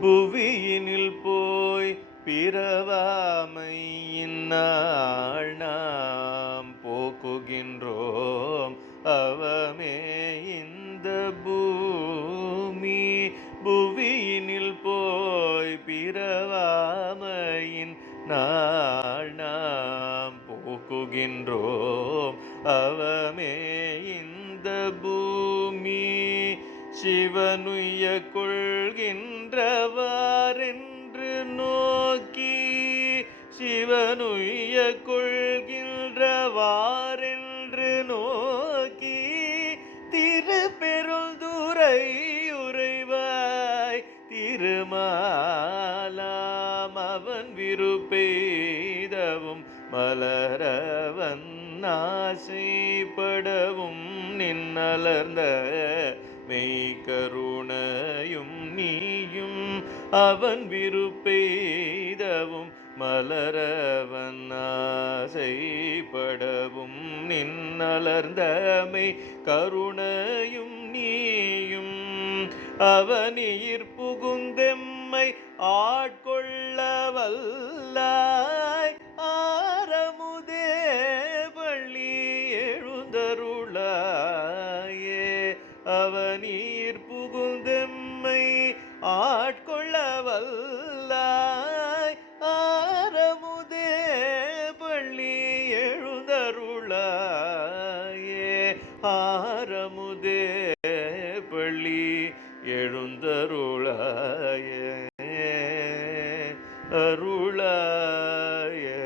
புவியினில் போய் பிறவாமையின் நாள் நாம் போக்குகின்றோம் அவமே இந்த பூமி. புவியினில் போய் பிறவாமையின் நாள் நாம் போக்குகின்றோம் அவமே இந்த பூமி. சிவனுய்ய கொள்கின்றவாரென்று நோக்கி, சிவனுய்ய கொள்கின்றவாரென்று நோக்கி, திருப்பெருந்துறை உறைவாய் திருமாலாம் அவன் விருப்பெய்தவும் மலரவன் ஆசைப்படவும் நின்னலர்ந்த மெய்கருணையும் நீயும் அவன் விருப்பெய்தவும் மலரவன் ஆசைப்படவும் நின்னலர்ந்தமை கருணையும் நீயும் அவனியிற் புகுந்தெம்மை ஆட்கொள்ள வல்லாய் ஆரமுதே பள்ளி எழுந்தருளாயே. அவனீர் புகுந்தெம்மை ஆட்கொள்ள வல்லாய் ஆரமுதே பள்ளி எழுந்தருளாயே. ஆரமுதே பள்ளி எழுந்தருளாயே அருளாயே.